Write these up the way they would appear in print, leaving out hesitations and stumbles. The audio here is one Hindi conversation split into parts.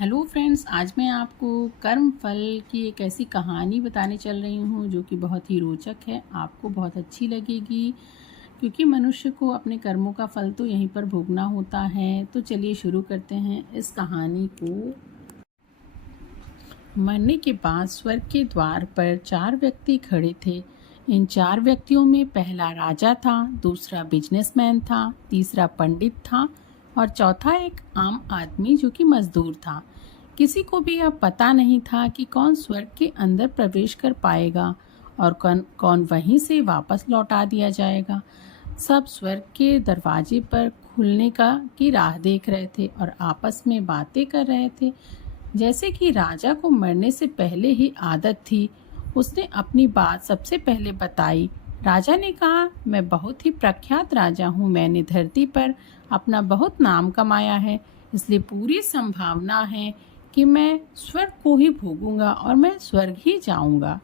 हेलो फ्रेंड्स, आज मैं आपको कर्म फल की एक ऐसी कहानी बताने चल रही हूँ जो कि बहुत ही रोचक है। आपको बहुत अच्छी लगेगी क्योंकि मनुष्य को अपने कर्मों का फल तो यहीं पर भोगना होता है। तो चलिए शुरू करते हैं इस कहानी को। मरने के बाद स्वर्ग के द्वार पर 4 व्यक्ति खड़े थे। इन 4 व्यक्तियों में पहला राजा था, दूसरा बिजनेसमैन था, तीसरा पंडित था और चौथा एक आम आदमी जो कि मजदूर था। किसी को भी अब पता नहीं था कि कौन स्वर्ग के अंदर प्रवेश कर पाएगा और कौन कौन वहीं से वापस लौटा दिया जाएगा। सब स्वर्ग के दरवाजे पर खुलने की राह देख रहे थे और आपस में बातें कर रहे थे। जैसे कि राजा को मरने से पहले ही आदत थी, उसने अपनी बात सबसे पहले बताई। राजा ने कहा, मैं बहुत ही प्रख्यात राजा हूँ। मैंने धरती पर अपना बहुत नाम कमाया है, इसलिए पूरी संभावना है कि मैं स्वर्ग को ही भोगूंगा और मैं स्वर्ग ही जाऊंगा।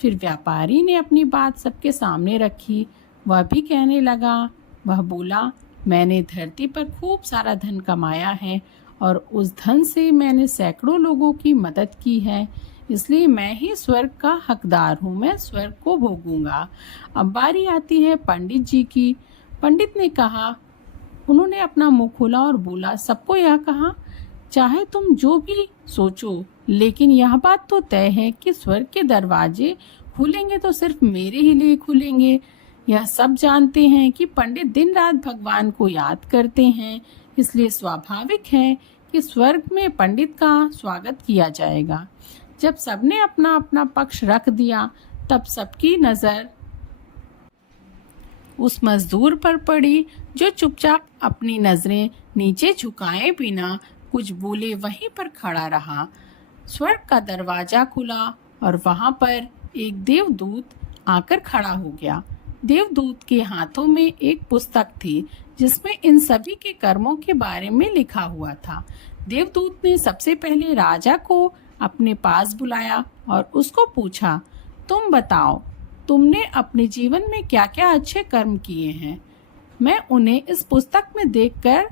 फिर व्यापारी ने अपनी बात सबके सामने रखी। वह भी कहने लगा। वह बोला, मैंने धरती पर खूब सारा धन कमाया है और उस धन से मैंने सैकड़ों लोगों की मदद की है, इसलिए मैं ही स्वर्ग का हकदार हूँ। मैं स्वर्ग को भोगूंगा। अब बारी आती है पंडित जी की। पंडित ने कहा, उन्होंने अपना मुंह खोला और बोला, सबको यह कहा, चाहे तुम जो भी सोचो, लेकिन यह बात तो तय है कि स्वर्ग के दरवाजे खुलेंगे तो सिर्फ मेरे ही लिए खुलेंगे। यह सब जानते हैं कि पंडित दिन रात भगवान को याद करते हैं, इसलिए स्वाभाविक है कि स्वर्ग में पंडित का स्वागत किया जाएगा। जब सबने अपना अपना पक्ष रख दिया, तब सबकी नज़र उस मजदूर पर पड़ी जो चुपचाप अपनी नजरें नीचे झुकाए बिना कुछ बोले वहीं पर खड़ा रहा। स्वर्ग का दरवाजा खुला और वहां पर एक देवदूत आकर खड़ा हो गया। देवदूत के हाथों में एक पुस्तक थी जिसमें इन सभी के कर्मों के बारे में लिखा हुआ था। देवदूत ने सबसे पहले राजा को अपने पास बुलाया और उसको पूछा, तुम बताओ, तुमने अपने जीवन में क्या क्या अच्छे कर्म किए हैं। मैं उन्हें इस पुस्तक में देखकर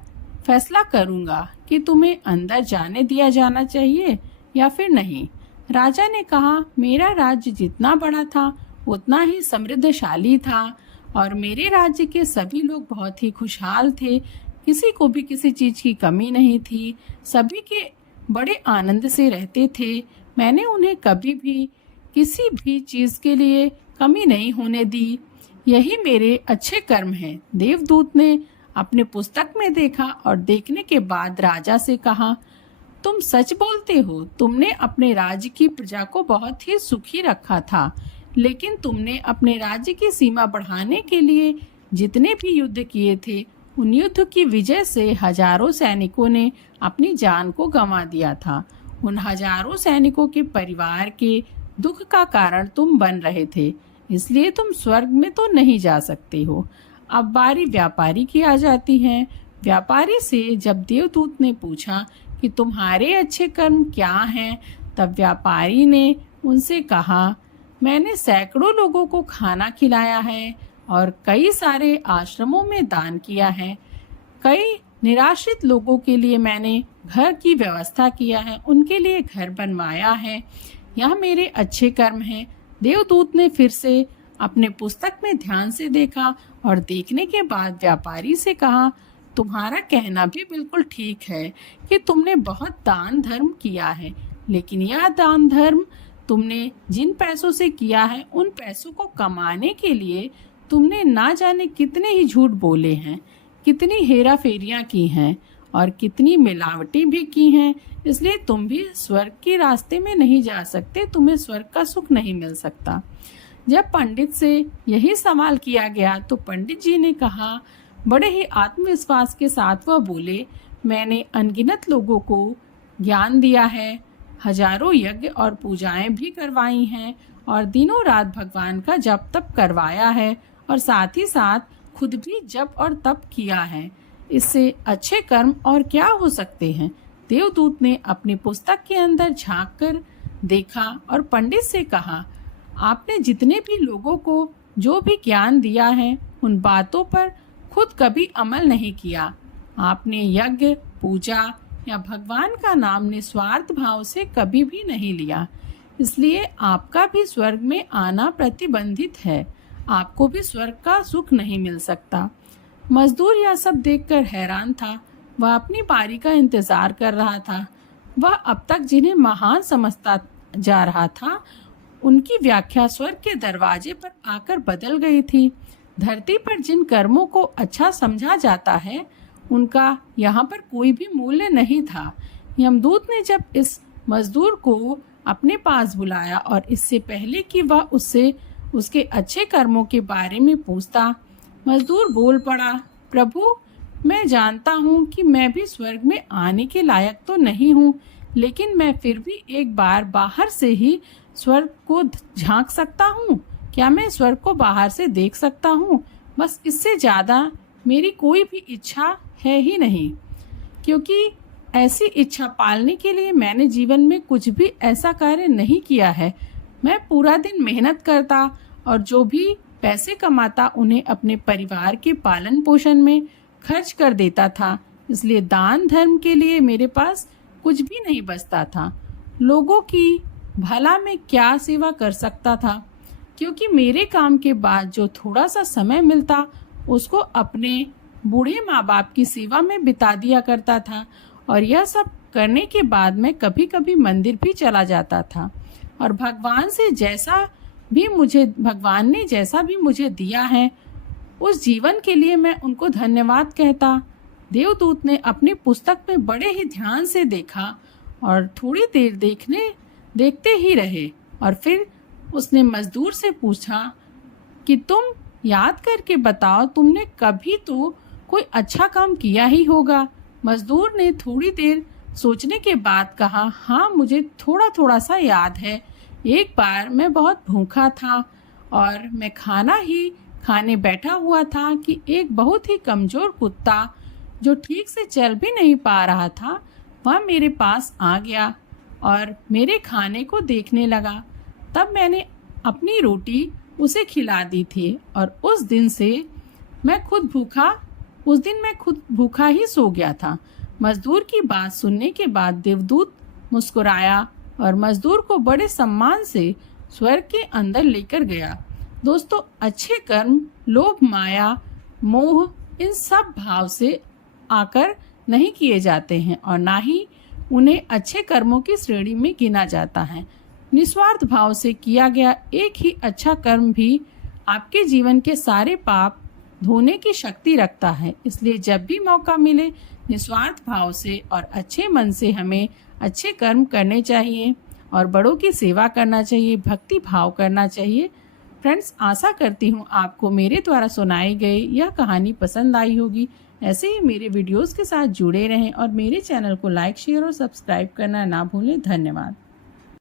फैसला करूंगा कि तुम्हें अंदर जाने दिया जाना चाहिए या फिर नहीं। राजा ने कहा, मेरा राज्य जितना बड़ा था उतना ही समृद्धशाली था और मेरे राज्य के सभी लोग बहुत ही खुशहाल थे। किसी को भी किसी चीज की कमी नहीं थी। सभी के बड़े आनंद से रहते थे। मैंने उन्हें कभी भी किसी भी चीज के लिए कमी नहीं होने दी। यही मेरे अच्छे कर्म हैं। देवदूत ने अपने पुस्तक में देखा और देखने के बाद राजा से कहा, तुम सच बोलते हो। तुमने अपने राज्य की प्रजा को बहुत ही सुखी रखा था, लेकिन तुमने अपने राज्य की सीमा बढ़ाने के लिए जितने भी युद्ध किए थे, उन युद्ध की विजय से हजारों सैनिकों ने अपनी जान को गंवा दिया था। उन हजारों सैनिकों के परिवार के दुख का कारण तुम बन रहे थे, इसलिए तुम स्वर्ग में तो नहीं जा सकते हो। अब बारी व्यापारी की आ जाती है। व्यापारी से जब देवदूत ने पूछा कि तुम्हारे अच्छे कर्म क्या हैं, तब व्यापारी ने उनसे कहा, मैंने सैकड़ों लोगों को खाना खिलाया है और कई सारे आश्रमों में दान किया है। कई निराश्रित लोगों के लिए मैंने घर की व्यवस्था किया है, उनके लिए घर बनवाया है। यह मेरे अच्छे कर्म हैं। देवदूत ने फिर से अपने पुस्तक में ध्यान से देखा और देखने के बाद व्यापारी से कहा, तुम्हारा कहना भी बिल्कुल ठीक है कि तुमने बहुत दान धर्म किया है, लेकिन यह दान धर्म तुमने जिन पैसों से किया है, उन पैसों को कमाने के लिए तुमने ना जाने कितने ही झूठ बोले हैं, कितनी हेरा फेरियां की हैं और कितनी मिलावटें भी की हैं। इसलिए तुम भी स्वर्ग के रास्ते में नहीं जा सकते, तुम्हें स्वर्ग का सुख नहीं मिल सकता। जब पंडित से यही सवाल किया गया तो पंडित जी ने कहा, बड़े ही आत्मविश्वास के साथ वह बोले, मैंने अनगिनत लोगों को ज्ञान दिया है, हजारों यज्ञ और पूजाएं भी करवाई हैं और दिनों रात भगवान का जप तप करवाया है और साथ ही साथ खुद भी जप और तप किया है। इससे अच्छे कर्म और क्या हो सकते हैं। देवदूत ने अपनी पुस्तक के अंदर झांक कर देखा और पंडित से कहा, आपने जितने भी लोगों को जो भी ज्ञान दिया है, उन बातों पर खुद कभी अमल नहीं किया। आपने यज्ञ, पूजा या भगवान का नाम निस्वार्थ भाव से कभी भी नहीं लिया। इसलिए आपका भी स्वर्ग में आना प्रतिबंधित है। आपको भी स्वर्ग का सुख नहीं मिल सकता। मजदूर यह सब देखकर हैरान था। वह अपनी बारी का इंतजार कर रहा था। वह अब तक जिन्हें महान समझता जा रहा था, उनकी व्याख्या स्वर्ग के दरवाजे पर आकर बदल गई थी। धरती पर जिन कर्मों को अच्छा समझा जाता है, उनका यहाँ पर कोई भी मूल्य नहीं था। यमदूत ने जब इस मजदूर को अपने पास बुलाया और इससे पहले कि वह उससे उसके अच्छे कर्मों के बारे में पूछता, मजदूर बोल पड़ा, प्रभु, मैं जानता हूँ कि मैं भी स्वर्ग में आने के लायक तो नहीं हूँ, लेकिन मैं फिर भी एक बार बाहर से ही स्वर्ग को झांक सकता हूँ। क्या मैं स्वर्ग को बाहर से देख सकता हूँ? बस इससे ज़्यादा मेरी कोई भी इच्छा है ही नहीं, क्योंकि ऐसी इच्छा पालने के लिए मैंने जीवन में कुछ भी ऐसा कार्य नहीं किया है। मैं पूरा दिन मेहनत करता और जो भी पैसे कमाता उन्हें अपने परिवार के पालन पोषण में खर्च कर देता था। इसलिए दान धर्म के लिए मेरे पास कुछ भी नहीं बचता था। लोगों की भला मैं क्या सेवा कर सकता था, क्योंकि मेरे काम के बाद जो थोड़ा सा समय मिलता उसको अपने बूढ़े माँ बाप की सेवा में बिता दिया करता था। और यह सब करने के बाद मैं कभी कभी मंदिर भी चला जाता था और भगवान ने जैसा भी मुझे दिया है उस जीवन के लिए मैं उनको धन्यवाद कहता। देवदूत ने अपनी पुस्तक में बड़े ही ध्यान से देखा और थोड़ी देर देखते ही रहे और फिर उसने मजदूर से पूछा कि तुम याद करके बताओ, तुमने कभी तो कोई अच्छा काम किया ही होगा। मजदूर ने थोड़ी देर सोचने के बाद कहा, हाँ, मुझे थोड़ा थोड़ा सा याद है। एक बार मैं बहुत भूखा था और मैं खाने बैठा हुआ था कि एक बहुत ही कमजोर कुत्ता जो ठीक से चल भी नहीं पा रहा था, वह मेरे पास आ गया और मेरे खाने को देखने लगा। तब मैंने अपनी रोटी उसे खिला दी थी और उस दिन मैं खुद भूखा ही सो गया था। मजदूर की बात सुनने के बाद देवदूत मुस्कुराया और मजदूर को बड़े सम्मान से स्वर्ग के अंदर लेकर गया। दोस्तों, अच्छे कर्म लोभ, माया, मोह, इन सब भाव से आकर नहीं किए जाते हैं और ना ही उन्हें अच्छे कर्मों की श्रेणी में गिना जाता है। निस्वार्थ भाव से किया गया एक ही अच्छा कर्म भी आपके जीवन के सारे पाप धोने की शक्ति रखता है। इसलिए जब भी मौका मिले, निस्वार्थ भाव से और अच्छे मन से हमें अच्छे कर्म करने चाहिए और बड़ों की सेवा करना चाहिए, भक्ति भाव करना चाहिए। फ्रेंड्स, आशा करती हूँ आपको मेरे द्वारा सुनाई गई यह कहानी पसंद आई होगी। ऐसे ही मेरे वीडियोस के साथ जुड़े रहें और मेरे चैनल को लाइक, शेयर और सब्सक्राइब करना ना भूलें। धन्यवाद।